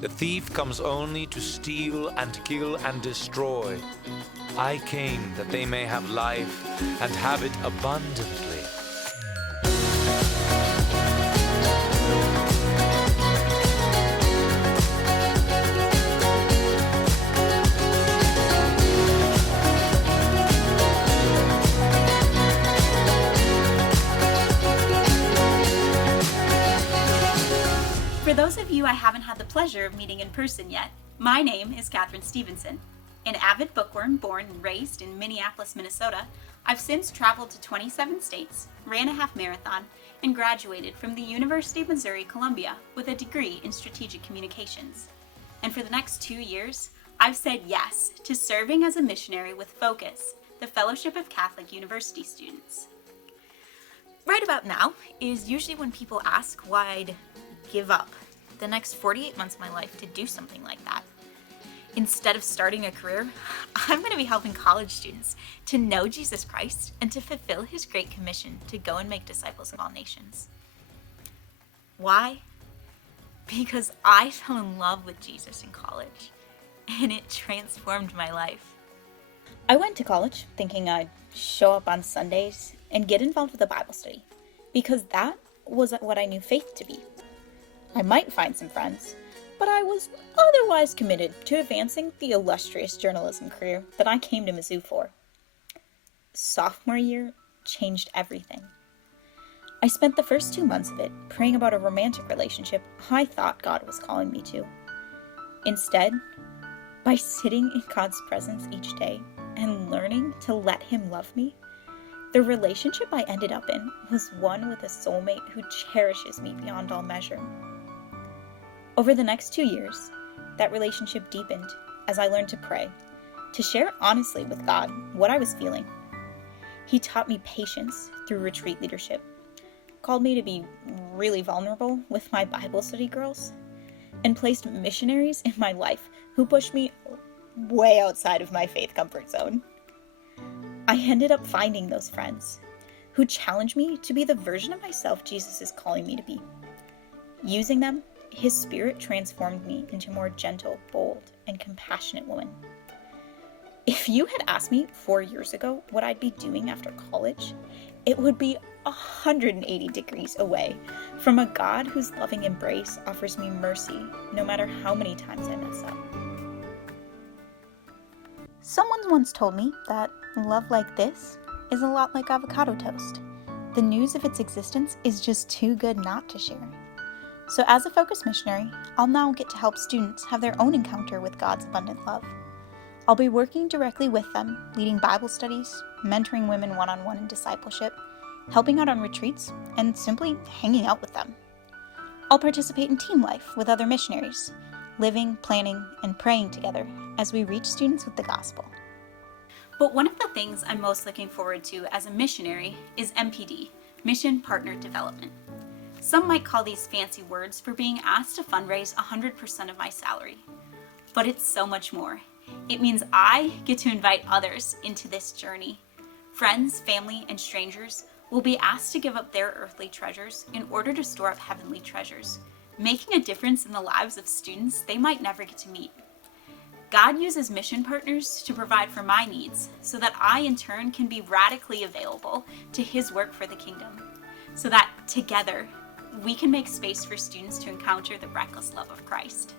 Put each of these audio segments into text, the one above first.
The thief comes only to steal and kill and destroy. I came that they may have life and have it abundantly. For those of you I haven't had the pleasure of meeting in person yet, my name is Katherine Stevenson. An avid bookworm born and raised in Minneapolis, Minnesota, I've since traveled to 27 states, ran a half marathon, and graduated from the University of Missouri-Columbia with a degree in strategic communications. And for the next 2 years, I've said yes to serving as a missionary with Focus, the Fellowship of Catholic University Students. Right about now is usually when people ask why I'd give up the next 48 months of my life to do something like that. Instead of starting a career, I'm going to be helping college students to know Jesus Christ and to fulfill his great commission to go and make disciples of all nations. Why? Because I fell in love with Jesus in college, and it transformed my life. I went to college thinking I'd show up on Sundays and get involved with a Bible study, because that was what I knew faith to be. I might find some friends, but I was otherwise committed to advancing the illustrious journalism career that I came to Mizzou for. Sophomore year changed everything. I spent the first 2 months of it praying about a romantic relationship I thought God was calling me to. Instead, by sitting in God's presence each day and learning to let him love me, the relationship I ended up in was one with a soulmate who cherishes me beyond all measure. Over the next 2 years, that relationship deepened as I learned to pray, to share honestly with God what I was feeling. He taught me patience through retreat leadership, called me to be really vulnerable with my Bible study girls, and placed missionaries in my life who pushed me way outside of my faith comfort zone. I ended up finding those friends who challenged me to be the version of myself Jesus is calling me to be. Using them, his Spirit transformed me into a more gentle, bold, and compassionate woman. If you had asked me 4 years ago what I'd be doing after college, it would be 180 degrees away from a God whose loving embrace offers me mercy no matter how many times I mess up. Someone once told me that love like this is a lot like avocado toast. The news of its existence is just too good not to share. So as a Focus missionary, I'll now get to help students have their own encounter with God's abundant love. I'll be working directly with them, leading Bible studies, mentoring women one-on-one in discipleship, helping out on retreats, and simply hanging out with them. I'll participate in team life with other missionaries, living, planning, and praying together as we reach students with the gospel. But one of the things I'm most looking forward to as a missionary is MPD, Mission Partner Development. Some might call these fancy words for being asked to fundraise 100% of my salary. But it's so much more. It means I get to invite others into this journey. Friends, family, and strangers will be asked to give up their earthly treasures in order to store up heavenly treasures, making a difference in the lives of students they might never get to meet. God uses mission partners to provide for my needs so that I in turn can be radically available to his work for the kingdom, so that together we can make space for students to encounter the reckless love of Christ.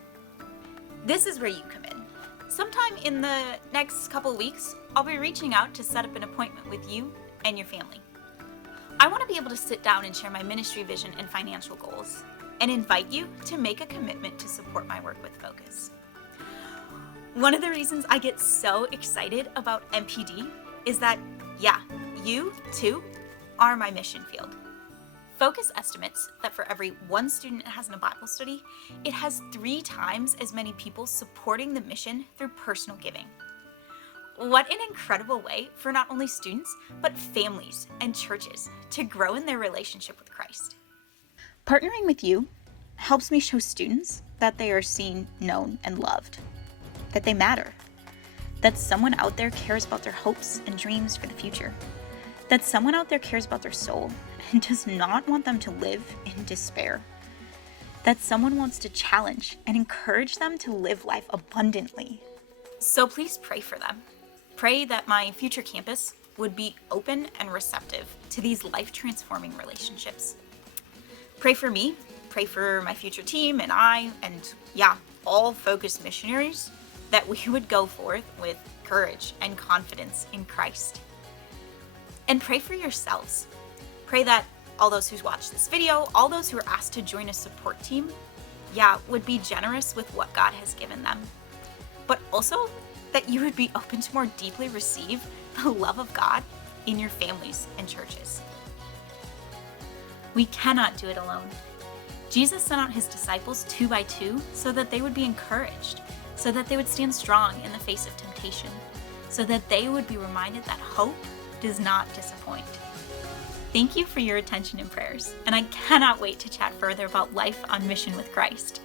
This is where you come in. Sometime in the next couple weeks, I'll be reaching out to set up an appointment with you and your family. I want to be able to sit down and share my ministry vision and financial goals, and invite you to make a commitment to support my work with Focus. One of the reasons I get so excited about MPD is that, you too are my mission field. Focus estimates that for every one student it has in a Bible study, it has 3 times as many people supporting the mission through personal giving. What an incredible way for not only students, but families and churches to grow in their relationship with Christ. Partnering with you helps me show students that they are seen, known, and loved, that they matter, that someone out there cares about their hopes and dreams for the future, that someone out there cares about their soul and does not want them to live in despair. that someone wants to challenge and encourage them to live life abundantly. So please pray for them. Pray that my future campus would be open and receptive to these life-transforming relationships. Pray for me, pray for my future team and I, and all focused missionaries, that we would go forth with courage and confidence in Christ. And pray for yourselves. Pray that all those who watch this video, all those who are asked to join a support team, would be generous with what God has given them. But also that you would be open to more deeply receive the love of God in your families and churches. We cannot do it alone. Jesus sent out his disciples 2 by 2 so that they would be encouraged, so that they would stand strong in the face of temptation, so that they would be reminded that hope does not disappoint. Thank you for your attention and prayers, and I cannot wait to chat further about life on mission with Christ.